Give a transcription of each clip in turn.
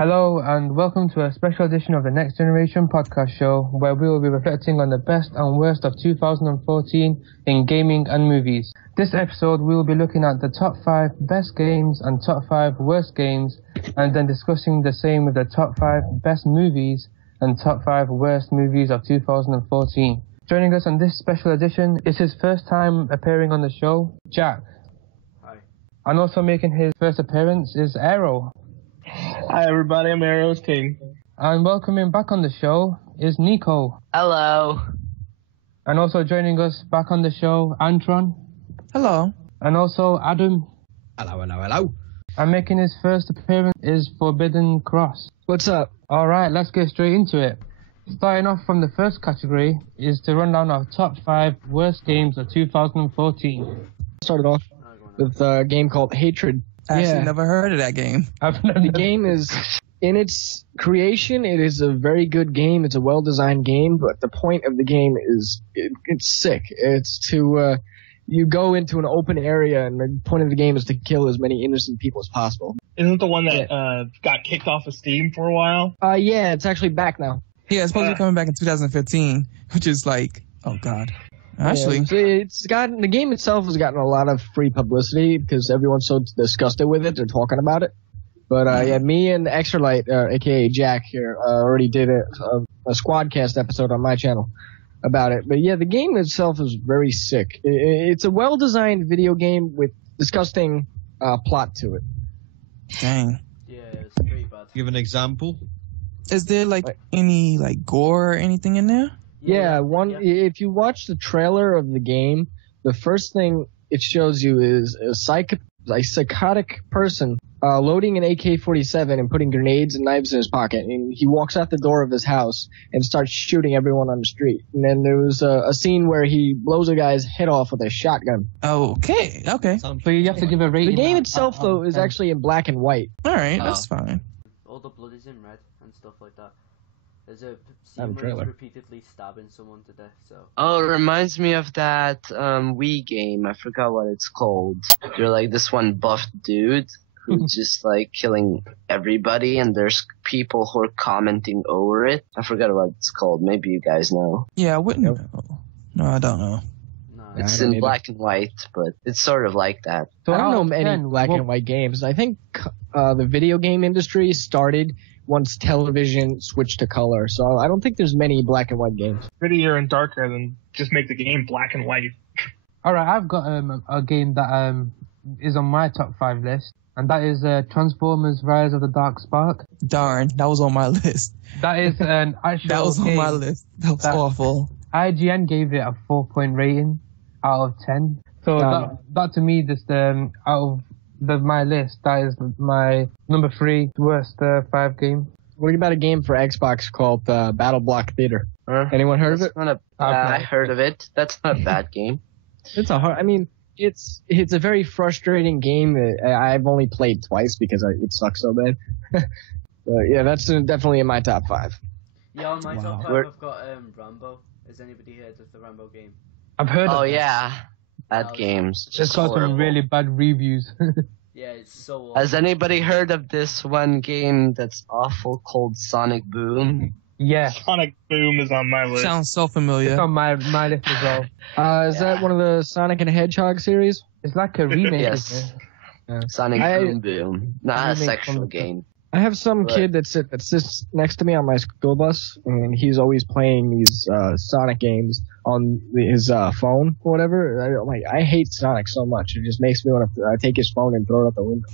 Hello and welcome to a special edition of the Next Generation podcast show where we will be reflecting on the best and worst of 2014 in gaming and movies. This episode we will be looking at the top 5 best games and top 5 worst games and then discussing the same with the top 5 best movies and top 5 worst movies of 2014. Joining us on this special edition is his first time appearing on the show, Jack. Hi. And also making his first appearance is Aero. Hi everybody, I'm Aero's King. And welcoming back on the show is Nico. Hello. And also joining us back on the show, Antron. Hello. And also Adam. Hello. And making his first appearance is Forbidden Cross. What's up? Alright, let's get straight into it. Starting off from the first category is to run down our top 5 worst games of 2014. Started off with a game called Hatred. I actually never heard of that game. The game is, in its creation, it is a very good game. It's a well-designed game, but the point of the game is, it's sick. It's to, you go into an open area, and the point of the game is to kill as many innocent people as possible. Isn't it the one that got kicked off of Steam for a while? Yeah, it's actually back now. Yeah, it's supposed to be coming back in 2015, which is like, oh god. Actually, it's gotten, the game itself has gotten a lot of free publicity because everyone's so disgusted with it. They're talking about it. But yeah, me and Extralight, aka Jack here, already did a Squadcast episode on my channel about it. But yeah, the game itself is very sick. It's a well-designed video game with disgusting plot to it. dang. Yeah, it's pretty bad. Give an example. Is there any gore or anything in there? Yeah, if you watch the trailer of the game, the first thing it shows you is a psychotic person loading an AK-47 and putting grenades and knives in his pocket. And he walks out the door of his house and starts shooting everyone on the street. And then there was a scene where he blows a guy's head off with a shotgun. Oh, okay. So you have to give a rating. The game itself, though, is actually in black and white. All right, that's fine. All the blood is in red and stuff like that. There's a scene where he's repeatedly stabbing someone to death, so... Oh, it reminds me of that Wii game. I forgot what it's called. You're like this one buff dude who's just like killing everybody, and there's people who are commenting over it. I forgot what it's called. Maybe you guys know. Yeah, I wouldn't know. No, I don't know. No. It's in black and white, but it's sort of like that. So I don't know any black and white games. I think the video game industry started once television switched to color, so I don't think there's many black and white games. Prettier and darker than just make the game black and white. Alright, I've got a game that is on my top 5 list, and that is Transformers Rise of the Dark Spark. Darn, that was on my list. That is an actual That was on game my list. That was awful. IGN gave it a 4-point rating out of 10. So that to me, just out of my list, that is my number 3 worst 5 game. What about a game for Xbox called Battle Block Theater? Anyone heard of it? I heard of it. That's not a bad game. It's a very frustrating game. I've only played twice because it sucks so bad. But yeah, that's definitely in my top 5. Yeah, on my top 5 I've got Rambo. Has anybody heard of the Rambo game? I've heard of it. Oh yeah, bad games. It's got some really bad reviews. Yeah, it's so awful. Has anybody heard of this one game that's awful called Sonic Boom? Yeah. Sonic Boom is on my list. Sounds so familiar. It's on my list as well. Is that one of the Sonic and Hedgehog series? It's like a remake. Yes. Sonic Boom. Not a sexual game. I have some kid that sits next to me on my school bus, and he's always playing these Sonic games on his phone or whatever. I hate Sonic so much. It just makes me want to take his phone and throw it out the window.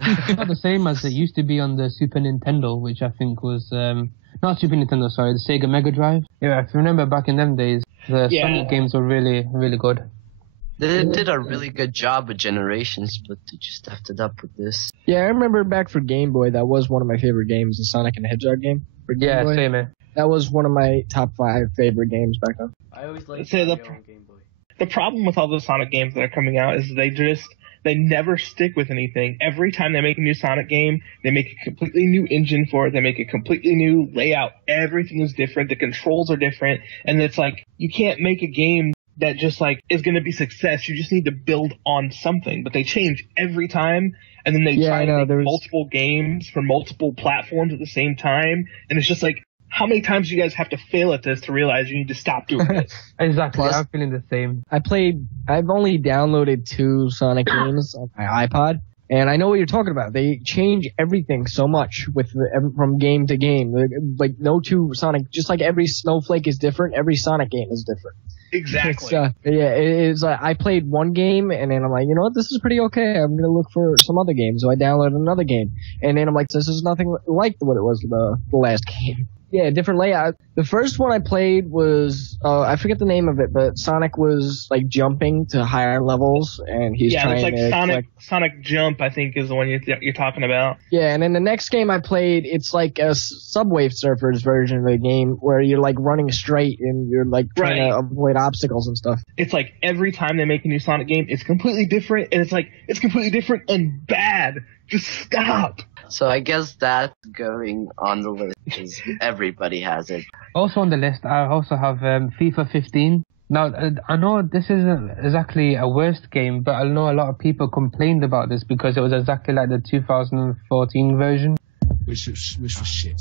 It's not the same as it used to be on the Super Nintendo, which I think was... not Super Nintendo, sorry, the Sega Mega Drive. Yeah, if you remember back in them days, the Sonic games were really, really good. They did a really good job with Generations, but they just effed it up with this. Yeah, I remember back for Game Boy, that was one of my favorite games, the Sonic and the Hedgehog game. For Game Boy. Same, man. That was one of my top 5 favorite games back then. I always liked Say Mario on Game Boy. The problem with all the Sonic games that are coming out is they never stick with anything. Every time they make a new Sonic game, they make a completely new engine for it. They make a completely new layout. Everything is different. The controls are different. And it's like, you can't make a game that just like is going to be success. You just need to build on something. But they change every time. and then they try and make multiple games for multiple platforms at the same time, and it's just like, how many times do you guys have to fail at this to realize you need to stop doing it? Exactly, I'm feeling the same. I've only downloaded 2 Sonic games on my iPod, and I know what you're talking about. They change everything so much from game to game. Like no 2 Sonic, just like every snowflake is different, every Sonic game is different. Exactly. It's I played one game, and then I'm like, you know what, this is pretty okay. I'm gonna look for some other games. So I downloaded another game, and then I'm like, this is nothing like what it was the last game. Yeah, different layout. The first one I played was, I forget the name of it, but Sonic was like jumping to higher levels, and he's trying to Sonic Jump, I think, is the one you're talking about. Yeah, and then the next game I played, it's like a Subway Surfers version of the game where you're like running straight and you're like trying to avoid obstacles and stuff. It's like every time they make a new Sonic game, it's completely different, and it's like, it's completely different and bad. Just stop. So I guess that's going on the list because everybody has it. Also on the list, I also have FIFA 15. Now, I know this isn't exactly a worst game, but I know a lot of people complained about this because it was exactly like the 2014 version. Which was shit.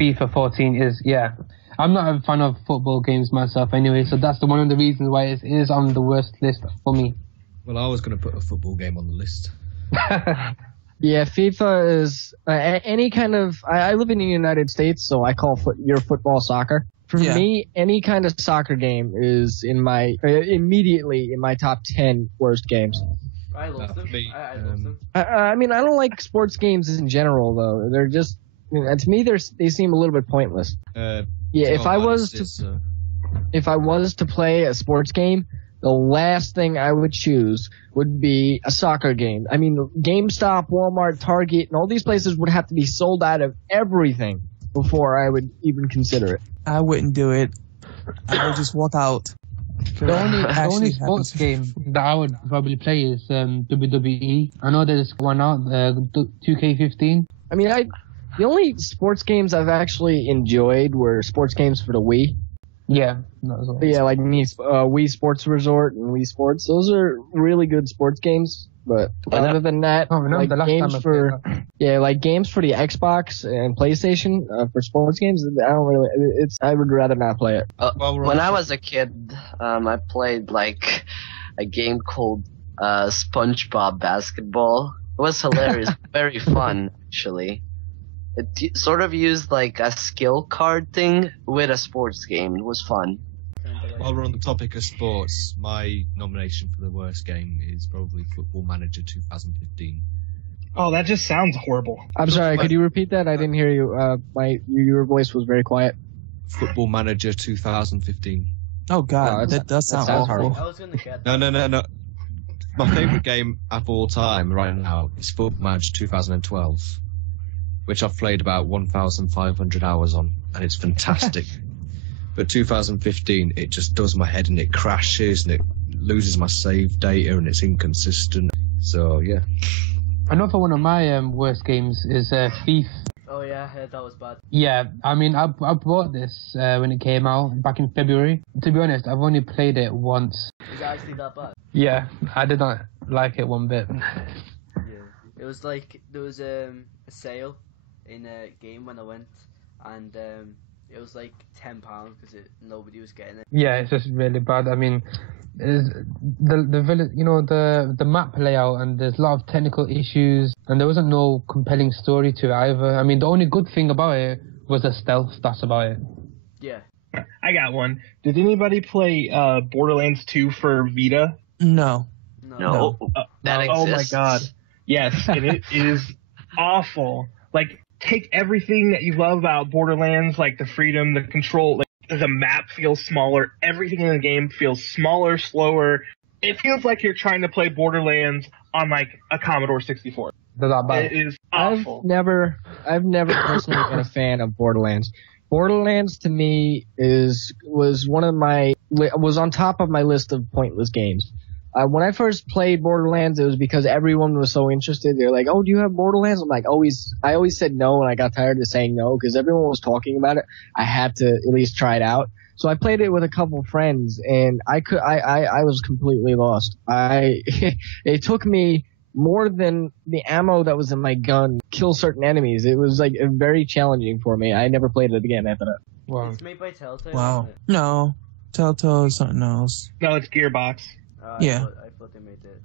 FIFA 14 is, yeah. I'm not a fan of football games myself anyway, so that's one of the reasons why it is on the worst list for me. Well, I was going to put a football game on the list. Yeah, FIFA is any kind of. I live in the United States, so I call your football soccer. For me, any kind of soccer game is immediately in my top 10 worst games. I love them. I love them. I mean, I don't like sports games in general, though. They're just, to me, they seem a little bit pointless. If I was to play a sports game, the last thing I would choose would be a soccer game. I mean, GameStop, Walmart, Target, and all these places would have to be sold out of everything before I would even consider it. I wouldn't do it. I would just walk out. The only sports game that I would probably play is WWE. I know there's one out, 2K15. I mean, the only sports games I've actually enjoyed were sports games for the Wii. Yeah, that was all. Yeah, like Wii Sports Resort and Wii Sports. Those are really good sports games. But other than that, like games for games for the Xbox and PlayStation for sports games, I would rather not play it. When I was a kid, I played like a game called SpongeBob Basketball. It was hilarious, very fun actually. It sort of used like a skill card thing with a sports game. It was fun. While we're on the topic of sports, my nomination for the worst game is probably Football Manager 2015. Oh, that just sounds horrible. I'm sorry, could you repeat that? I didn't hear you. Your voice was very quiet. Football Manager 2015. Oh God, that does sound awful. I was gonna get that. No. My favorite game of all time right now is Football Manager 2012, which I've played about 1,500 hours on, and it's fantastic. But 2015, it just does my head, and it crashes, and it loses my save data, and it's inconsistent. So, yeah. Another one of my worst games is Thief. Oh, yeah, I heard that was bad. Yeah, I mean, I bought this when it came out back in February. To be honest, I've only played it once. Is it actually that bad? Yeah, I did not like it one bit. Yeah, it was like, there was a sale in a game when I went, and it was like £10 because nobody was getting it. Yeah, it's just really bad. I mean, the map layout, and there's a lot of technical issues, and there wasn't no compelling story to it either. I mean, the only good thing about it was the stealth. That's about it. Yeah. I got one. Did anybody play Borderlands 2 for Vita? No. That exists. Oh my God. Yes, and it is awful. Like, take everything that you love about Borderlands, like the freedom, the control, like the map feels smaller, everything in the game feels smaller, slower. It feels like you're trying to play Borderlands on like a Commodore 64. It is awful. I've never personally been a fan of Borderlands. Borderlands to me was on top of my list of pointless games. When I first played Borderlands, it was because everyone was so interested. They're like, "Oh, do you have Borderlands?" I'm like, I always said no, and I got tired of saying no because everyone was talking about it. I had to at least try it out. So I played it with a couple friends, and I was completely lost. It took me more than the ammo that was in my gun kill certain enemies. It was like very challenging for me. I never played it again after that. Wow. It's made by Telltale. Wow. Isn't it? No. Telltale is something else. No, it's Gearbox. Yeah. I thought they made it.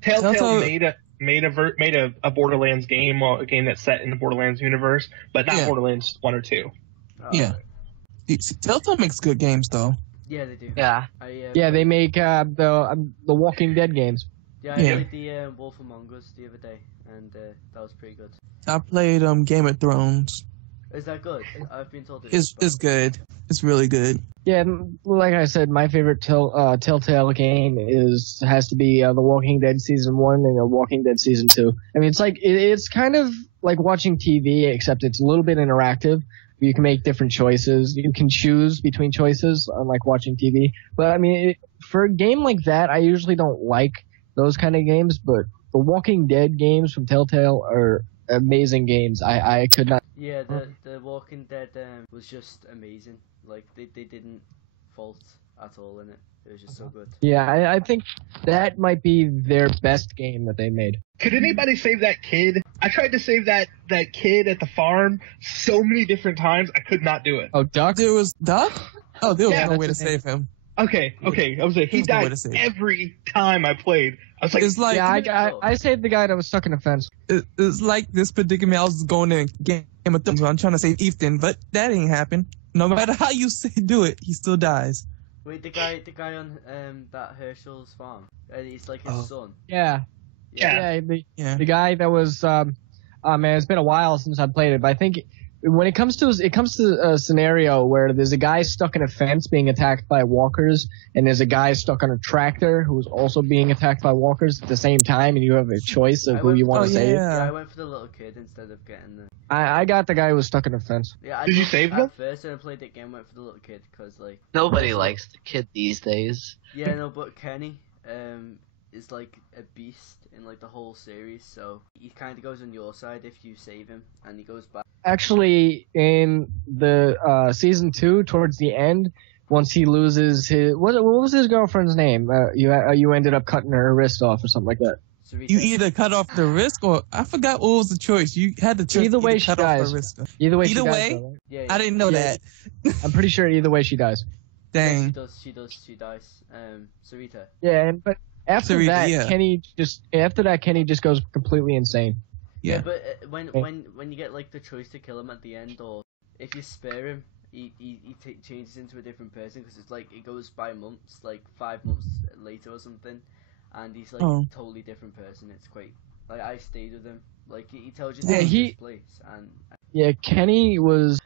Telltale Telltale- made a Borderlands game, well, a game that's set in the Borderlands universe, but not Yeah. Borderlands 1 or 2. Yeah. Telltale makes good games, though. Yeah, they do. Yeah. Yeah, they make the Walking Dead games. Yeah, I Yeah. played the Wolf Among Us the other day, and that was pretty good. I played Game of Thrones. Is that good? I've been told It's good. It's really good. Yeah, like I said, my favorite Telltale game has to be The Walking Dead Season 1 and The Walking Dead Season 2. I mean, it's kind of like watching TV, except it's a little bit interactive. You can make different choices. You can choose between choices, unlike watching TV. But I mean, for a game like that, I usually don't like those kind of games. But the Walking Dead games from Telltale are amazing games. I could not. Yeah, the Walking Dead was just amazing. Like they didn't fault at all in it. It was just so good. Yeah, I think that might be their best game that they made. Could anybody save that kid? I tried to save that kid at the farm so many different times, I could not do it. Oh, Duck? There was Duck? Oh, there was Yeah, no way to that's the save him. Okay. I was like, he There's no way died to save him. every time I played. I was like, It's like Yeah, I saved the guy that was stuck in a fence. it's like this predicament. I was going in Game of Thrones. I'm trying to save Ethan, but that ain't happen. No matter how you do it, he still dies. Wait, the guy on that Herschel's farm. He's like his son. Yeah. Yeah. Yeah. The guy that was, man, it's been a while since I played it, but I think when it comes to a scenario where there's a guy stuck in a fence being attacked by walkers, and there's a guy stuck on a tractor who's also being attacked by walkers at the same time, and you have a choice of who you want to save. Yeah, I went for the little kid instead of getting the. I got the guy who was stuck in a fence. Yeah, Did you save them? At first, when I played the game, went for the little kid because like. Nobody likes the kid these days. Yeah, no, but Kenny is like a beast in like the whole series, so he kind of goes on your side if you save him, and he goes back. Actually, in the season 2, towards the end, once he loses his what was his girlfriend's name? You ended up cutting her wrist off or something like that. Sarita. You either cut off the wrist or I forgot what was the choice. You had the choice. Either way, she cut off dies. the wrist. Either way, Either she dies, way? though, right? Yeah, I didn't know Yeah. that. I'm pretty sure either way she dies. Dang. She dies. Sarita. Yeah, but after Sarita, that, yeah. Kenny just goes completely insane. Yeah. But when you get like the choice to kill him at the end, or if you spare him, he changes into a different person because it's like it goes by months, like 5 months later or something, and he's like a totally different person. It's quite like I stayed with him. Like he tells you Yeah, to he- this place, and Yeah,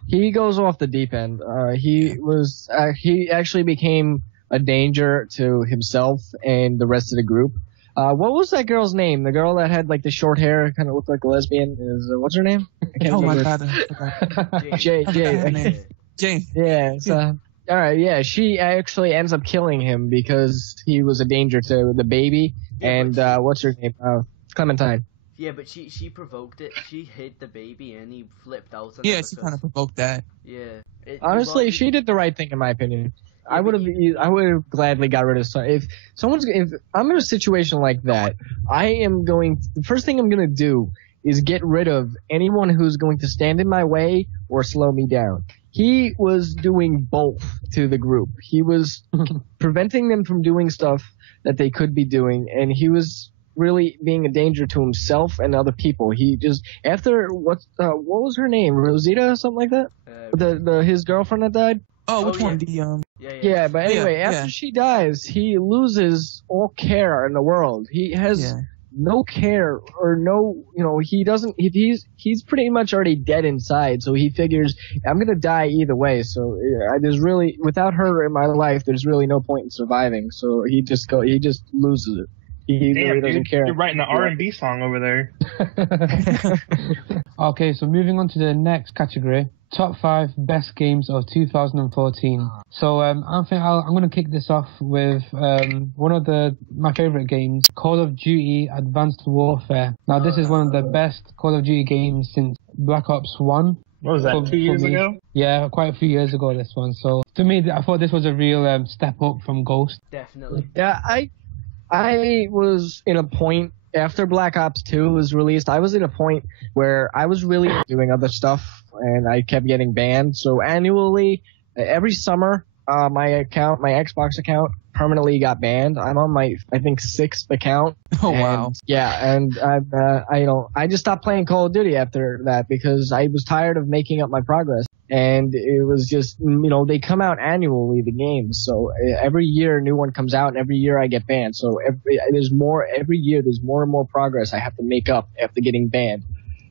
he goes off the deep end. He actually became a danger to himself and the rest of the group. What was that girl's name? The girl that had like the short hair, kind of looked like a lesbian. What's her name? I can't Oh my remember. god. I forgot. Jay. Jane. Yeah. So, all right. Yeah, she actually ends up killing him because he was a danger to the baby. Yeah, And but what's her name? Clementine. yeah, but she provoked it. She hid the baby, and he flipped out. Yeah, she kind of provoked that. Yeah. Honestly, she did the right thing in my opinion. I would have gladly got rid of some. If I'm in a situation like that, the first thing I'm going to do is get rid of anyone who's going to stand in my way or slow me down. He was doing both to the group. He was preventing them from doing stuff that they could be doing, and he was really being a danger to himself and other people. He just what was her name? Rosita or something like that? His girlfriend that died? Oh, which yeah. one? The Yeah, but anyway, Yeah, after yeah. she dies, he loses all care in the world. He has no care or no, he's pretty much already dead inside, so he figures, I'm gonna die either way, so without her in my life, there's really no point in surviving, so he just loses it. He damn, really doesn't dude, care. you're writing an R&B song over there. Okay, so moving on to the next category, top 5 best games of 2014. So I'm going to kick this off with one of my favorite games, Call of Duty Advanced Warfare. Now this is one of the best Call of Duty games since Black Ops 1. What was that, 2 years ago? Yeah, quite a few years ago, this one. So to me, I thought this was a real step up from Ghost. Definitely. Yeah, I was in a point after Black Ops 2 was released, I was at a point where I was really doing other stuff, and I kept getting banned. So annually, every summer, my Xbox account permanently got banned. I'm on my, I think, 6th account. Oh, and, wow. Yeah, and I just stopped playing Call of Duty after that because I was tired of making up my progress. And it was just, they come out annually, the games. So every year a new one comes out, and every year I get banned. So every year there's more and more progress I have to make up after getting banned.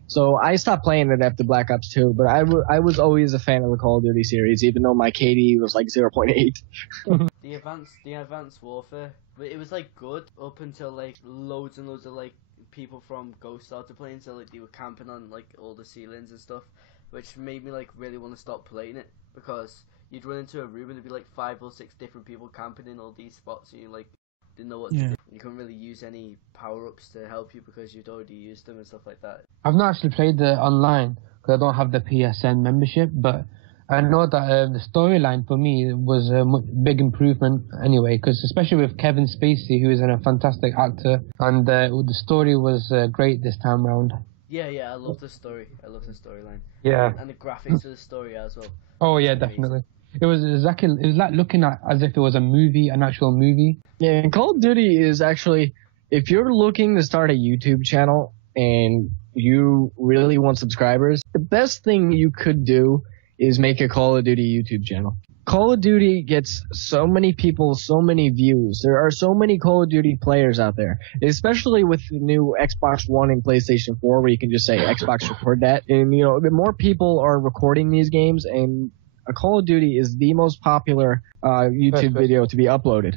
So I stopped playing it after Black Ops 2, but I was always a fan of the Call of Duty series, even though my KD was like 0.8. The Advanced Warfare, it was like good up until like loads and loads of like people from Ghost started playing, so like they were camping on like all the ceilings and stuff, which made me like really want to stop playing it, because you'd run into a room and there'd be like 5 or 6 different people camping in all these spots, and you like didn't know what to do. You couldn't really use any power-ups to help you because you'd already used them and stuff like that. I've not actually played the online because I don't have the PSN membership, but I know that the storyline for me was a big improvement anyway, because especially with Kevin Spacey, who is a fantastic actor, and the story was great this time round. Yeah, I love the story. I love the storyline. Yeah. And the graphics of the story as well. Oh yeah, definitely. It was like looking at as if it was an actual movie. Yeah, and Call of Duty is actually, if you're looking to start a YouTube channel and you really want subscribers, the best thing you could do is make a Call of Duty YouTube channel. Call of Duty gets so many people, so many views. There are so many Call of Duty players out there, especially with the new Xbox One and PlayStation 4, where you can just say Xbox record that. And, the more people are recording these games, and a Call of Duty is the most popular YouTube video to be uploaded.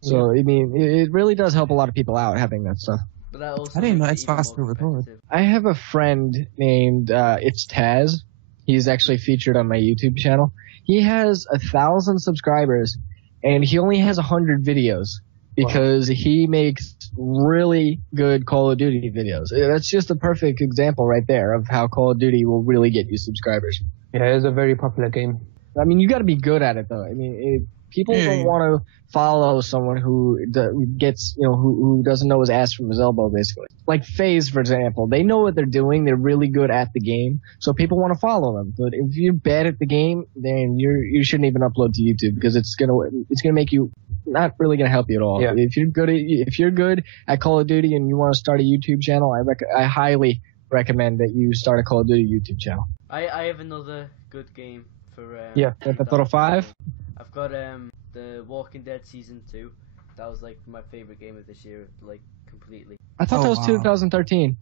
So, I mean, it really does help a lot of people out having that stuff. But that also I didn't know makes it even Xbox more could record. competitive. I have a friend named It's Taz. He's actually featured on my YouTube channel. He has 1,000 subscribers, and he only has 100 videos because he makes really good Call of Duty videos. That's just a perfect example right there of how Call of Duty will really get you subscribers. Yeah, it's a very popular game. I mean, you got to be good at it, though. I mean, people don't want to follow someone who gets, who doesn't know his ass from his elbow, basically. Like FaZe, for example. They know what they're doing. They're really good at the game, so people want to follow them. But if you're bad at the game, then you shouldn't even upload to YouTube, because it's gonna make you not really gonna help you at all. Yeah. If you're good at Call of Duty and you want to start a YouTube channel, I highly recommend that you start a Call of Duty YouTube channel. I have another good game for Grand Theft Auto 5. I've got the Walking Dead Season 2. That was like my favorite game of this year, like completely. I thought that was 2013.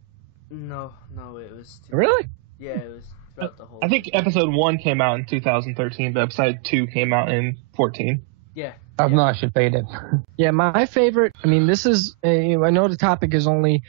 No, it was. Really? Yeah, it was throughout the whole. I think episode 1 came out in 2013, but episode 2 came out in 14. Yeah. I've not actually played it. Yeah, my favorite, I mean, this is, I know the topic is only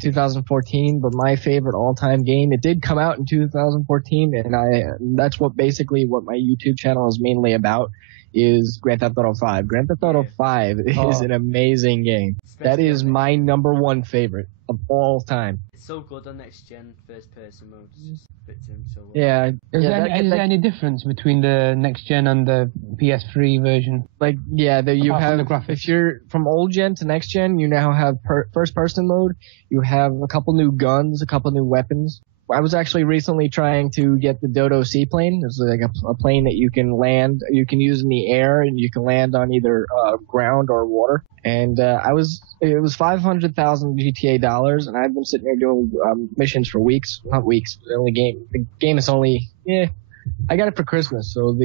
2014, but my favorite all-time game, it did come out in 2014, and that's what my YouTube channel is mainly about, is Grand Theft Auto 5. Grand Theft Auto 5 is an amazing game. That is my number one favorite of all time. It's so good on next gen first person mode. It just fits in so well. Yeah. Is there any difference between the next gen and the PS3 version? Like, yeah, you Apart have, from the graphics. if you're from old gen to next gen, you now have first person mode. You have a couple new guns, a couple new weapons. I was actually recently trying to get the Dodo seaplane. It's like a plane that you can land, you can use in the air, and you can land on either ground or water. And it was $500,000 GTA dollars, and I've been sitting there doing missions for weeks. Not weeks. The game is only I got it for Christmas, so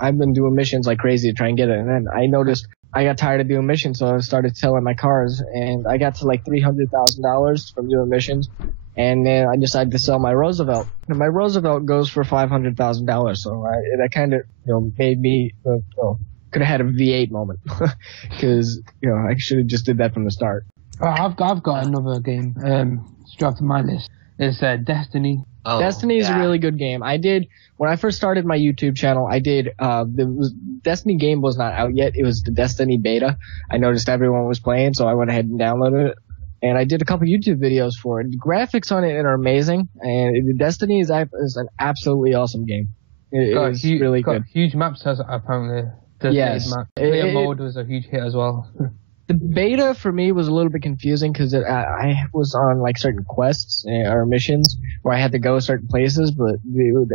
I've been doing missions like crazy to try and get it. And then I noticed I got tired of doing missions, so I started selling my cars, and I got to like $300,000 from doing missions. And then I decided to sell my Roosevelt. And my Roosevelt goes for $500,000. So that kind of, made me, could have had a V8 moment. Because, I should have just did that from the start. I've got another game straight off my list. It's Destiny. Oh, Destiny is a really good game. When I first started my YouTube channel, Destiny game was not out yet. It was the Destiny beta. I noticed everyone was playing, so I went ahead and downloaded it. And I did a couple YouTube videos for it. The graphics on it are amazing, and Destiny is an absolutely awesome game. It is really good. Huge maps, apparently. The Yes. map. Player mode was a huge hit as well. The beta for me was a little bit confusing because I was on like certain quests or missions where I had to go certain places, but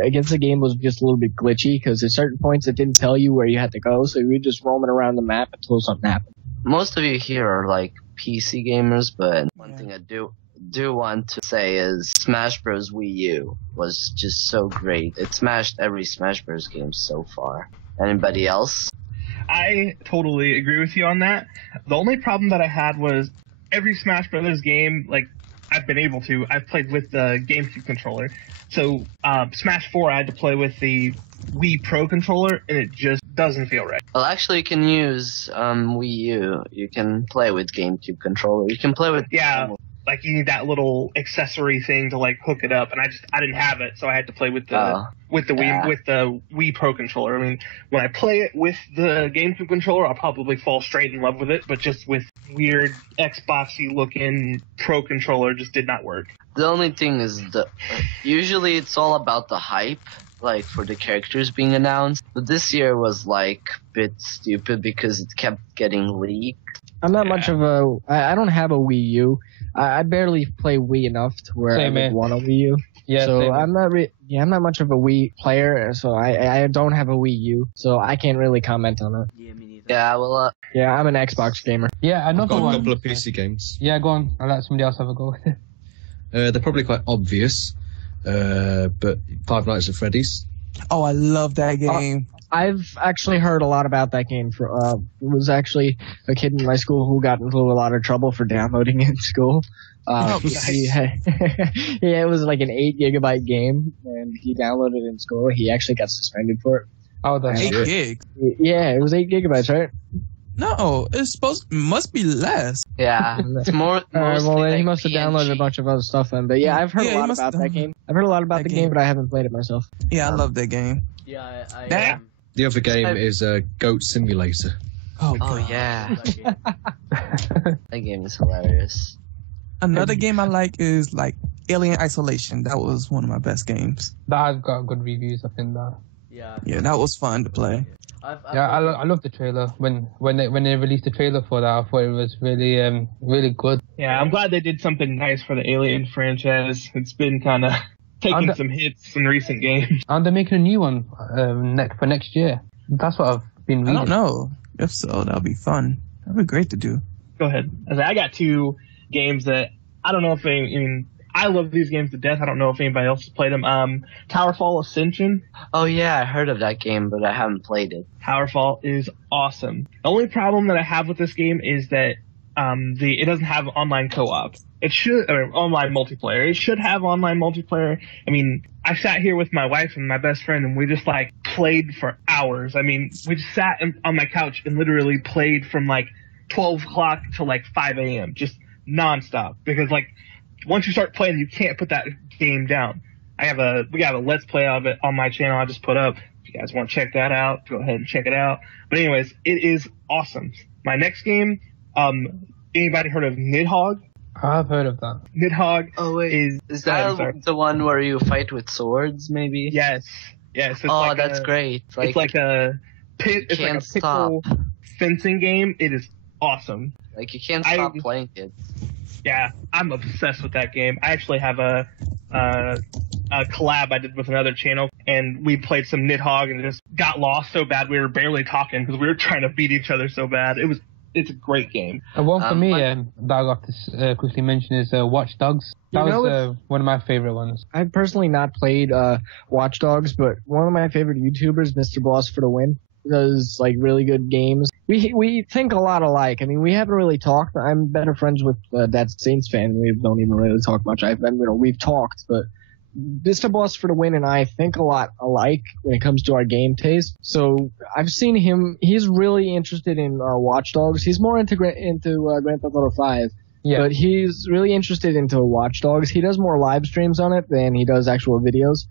I guess the game was just a little bit glitchy because at certain points it didn't tell you where you had to go, so you were just roaming around the map until something happened. Most of you here are like PC gamers, but one thing I do want to say is Smash Bros. Wii U was just so great. It smashed every Smash Bros. Game so far. Anybody else? I totally agree with you on that. The only problem that I had was every Smash Brothers game, like, I've played with the GameCube controller. So, Smash 4, I had to play with the Wii Pro controller, and it just doesn't feel right. Well, actually, you can use Wii U. You can play with GameCube controller. You can play with... Yeah, like, you need that little accessory thing to, like, hook it up, and I didn't have it, so I had to play with the Wii Pro controller. I mean, when I play it with the GameCube controller, I'll probably fall straight in love with it, but just with weird Xboxy looking Pro controller just did not work. The only thing is usually it's all about the hype, like for the characters being announced, but this year was like a bit stupid because it kept getting leaked. I'm not much of I don't have a Wii U. I barely play Wii enough to where I would want a Wii U. Yeah, so I'm not much of a Wii player, so I don't have a Wii U, so I can't really comment on it. Yeah, me neither. Yeah, well, yeah, I'm an Xbox gamer. Yeah, another I've got one. a couple of PC games. Yeah, go on. I'll let somebody else have a go. They're probably quite obvious, but Five Nights at Freddy's. Oh, I love that game. I've actually heard a lot about that game. It was actually a kid in my school who got into a lot of trouble for downloading it in school. Yeah, it was like an 8 gigabyte game, and he downloaded it in school. He actually got suspended for it. Oh, that's 8 gigs. Yeah, it was 8 gigabytes, right? No, must be less. yeah, it's more. Well, then he like must have downloaded a bunch of other stuff then. But yeah, I've heard a lot about that game. I've heard a lot about the game, but I haven't played it myself. Yeah, I love that game. Yeah, The other game is Goat Simulator. Oh yeah, that that game is hilarious. Another game I like is like Alien Isolation. That was one of my best games. That has got good reviews, I think. That. Yeah, that was fun to play. I love the trailer. When they released the trailer for that, I thought it was really really good. Yeah, I'm glad they did something nice for the Alien franchise. It's been kind of taking some hits in recent games. And they're making a new one for next year. That's what I've been reading. I don't know. If so, that'll be fun. That'd be great to do. Go ahead. I got 2 games that I don't know if I love these games to death. I don't know if anybody else has played them. Towerfall Ascension. Oh yeah, I heard of that game, but I haven't played it. Towerfall is awesome. The only problem that I have with this game is that it doesn't have online co-op. It should, or online multiplayer. It should have online multiplayer. I mean, I sat here with my wife and my best friend, and we just like played for hours. I mean, we just sat on my couch and literally played from like 12 o'clock to like 5 a.m. just nonstop, because like once you start playing, you can't put that game down. We got a let's play of it on my channel I just put up. If you guys want to check that out, go ahead and check it out. But anyways, it is awesome. My next game, anybody heard of Nidhogg? I've heard of that. Nidhogg. Oh wait, is that the one where you fight with swords? Maybe. Yes. It's like that's great. It's like a pickle fencing game. It is awesome. Like you can't stop playing it. Yeah, I'm obsessed with that game. I actually have a collab I did with another channel, and we played some Nidhogg and just got lost so bad we were barely talking because we were trying to beat each other so bad. It's a great game. One for me that I got to quickly mention is Watch Dogs. That was one of my favorite ones. I've personally not played Watch Dogs, but one of my favorite YouTubers, Mr. Boss for the Win, does like really good games. We think a lot alike. I mean, we haven't really talked. I'm better friends with that Saints fan. We don't even really talk much. We've talked, but Mr. Boss for the Win and I think a lot alike when it comes to our game taste. So I've seen him. He's really interested in Watch Dogs. He's more into Grand Theft Auto 5. Yeah. But he's really interested into Watch Dogs. He does more live streams on it than he does actual videos.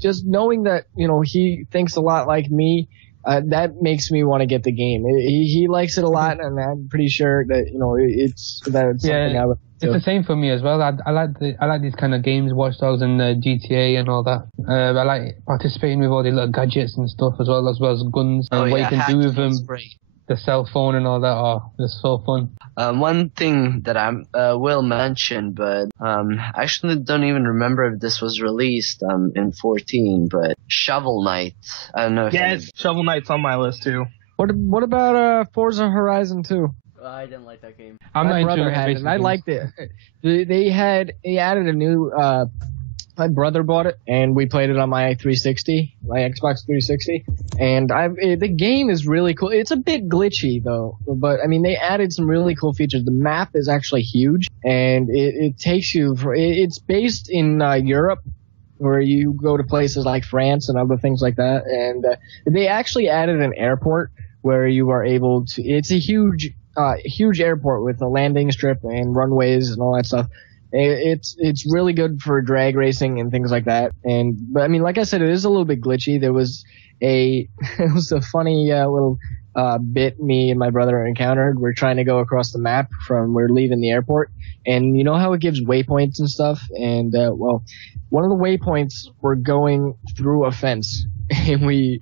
Just knowing that, he thinks a lot like me, that makes me want to get the game. He likes it a lot, and I'm pretty sure that, it's something I would do. It's the same for me as well. I like these kind of games, Watch Dogs and GTA and all that. I like participating with all the little gadgets and stuff as well as guns and what you can do with them. the cell phone and all that. Oh, it's so fun. One thing that I will mention, but I actually don't even remember if this was released in 14, but Shovel Knight. I don't know if Yes, Shovel Knight's on my list too. What about Forza Horizon 2? I didn't like that game. My brother had it, and I liked it. They added a new. My brother bought it, and we played it on my 360, my Xbox 360. And the game is really cool. It's a bit glitchy though, but I mean they added some really cool features. The map is actually huge, and it takes you. It's based in Europe, where you go to places like France and other things like that. And they actually added an airport where you are able to. It's a huge airport with a landing strip and runways and all that stuff. It's really good for drag racing and things like that. But I mean, like I said, it is a little bit glitchy. There was it was a funny little bit me and my brother encountered. We're trying to go across the map we're leaving the airport, and you know how it gives waypoints and stuff. And well, one of the waypoints were going through a fence, and we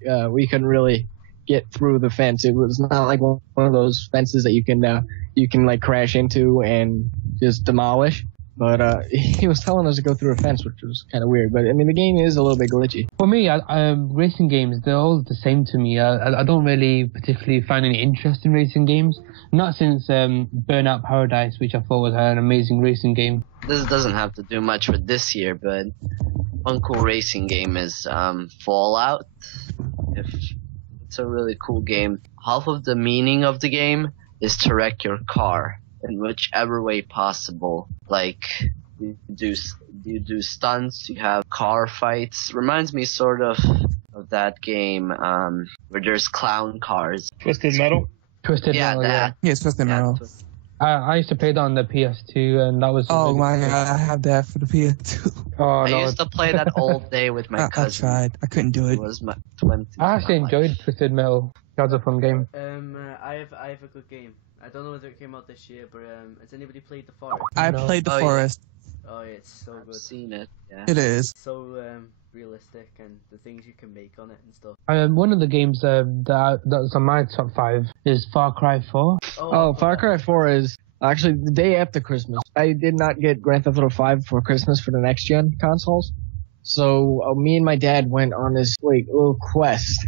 couldn't really get through the fence. It was not like one of those fences that you can like crash into and just demolish. But he was telling us to go through a fence, which was kind of weird. But I mean, the game is a little bit glitchy. For me, racing games, they're all the same to me. I don't really particularly find any interest in racing games. Not since Burnout Paradise, which I thought was an amazing racing game. This doesn't have to do much with this year, but one cool racing game is Fallout. It's a really cool game. Half of the meaning of the game is to wreck your car in whichever way possible. Like you do stunts, you have car fights. Reminds me sort of that game where there's clown cars. Twisted Metal. Twisted Metal, that. Yeah, it's Twisted Metal. I used to play that on the PS2, and that was. Oh my god, I have that for the PS2. Oh, I used to play that all day with my cousin. I tried. I couldn't do it. It was my 20s. I actually enjoyed Twisted Metal. That was a fun game. I have a good game. I don't know whether it came out this year, but has anybody played The Forest? I No. played The Oh, yeah. Forest. Oh yeah, it's so I've good. seen it. Yeah. It is. So realistic, and the things you can make on it and stuff. One of the games that's on my top 5 is Far Cry 4. Oh, Far Cry 4 is actually the day after Christmas. I did not get Grand Theft Auto 5 for Christmas for the next gen consoles. So me and my dad went on this little quest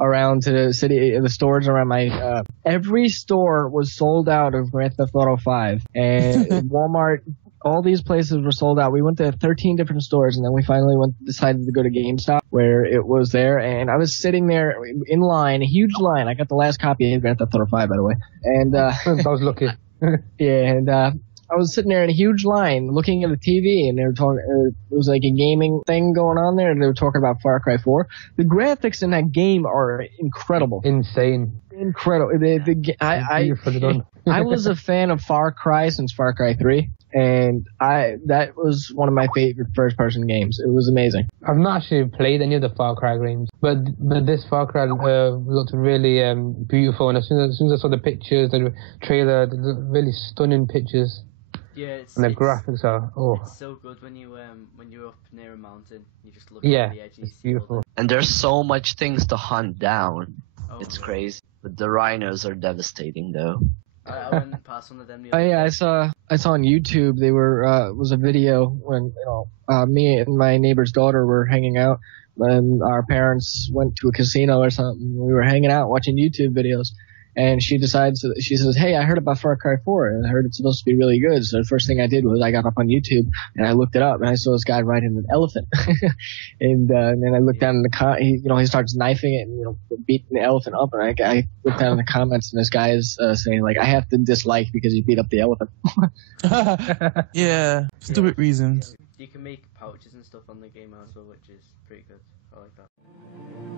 around to the stores around my. Every store was sold out of Grand Theft Auto 5, and Walmart. All these places were sold out. We went to 13 different stores, and then we finally decided to go to GameStop, where it was there. And I was sitting there in line, a huge line. I got the last copy of Grand Theft Auto 5, by the way. And I was lucky. yeah, and I was sitting there in a huge line looking at the TV, and they were talking. It was like a gaming thing going on there, and they were talking about Far Cry 4. The graphics in that game are incredible. Insane. Incredible. Beautifully done. I was a fan of Far Cry since Far Cry 3, and that was one of my favorite first-person games. It was amazing. I've not actually played any of the Far Cry games, but this Far Cry looked really beautiful. And as soon as I saw the pictures, the trailer, the really stunning pictures. Yeah, And the graphics are It's so good when you're up near a mountain. You just look Yeah, at the edge and you it's see all beautiful. And there's so much things to hunt down. the- It's yeah. crazy. But the rhinos are devastating, though. I went past one of them. The Oh other yeah, day. I saw on YouTube they were it was a video when me and my neighbor's daughter were hanging out, and our parents went to a casino or something. We were hanging out watching YouTube videos, and she says, "Hey, I heard about Far Cry 4, and I heard it's supposed to be really good." So the first thing I did was I got up on YouTube and I looked it up, and I saw this guy riding an elephant, and then I looked down in the he starts knifing it and beating the elephant up, and I looked down in the comments, and this guy is saying like, "I have to dislike because you beat up the elephant." Yeah, stupid reasons. You can make pouches and stuff on the game as well, which is pretty good. I like that.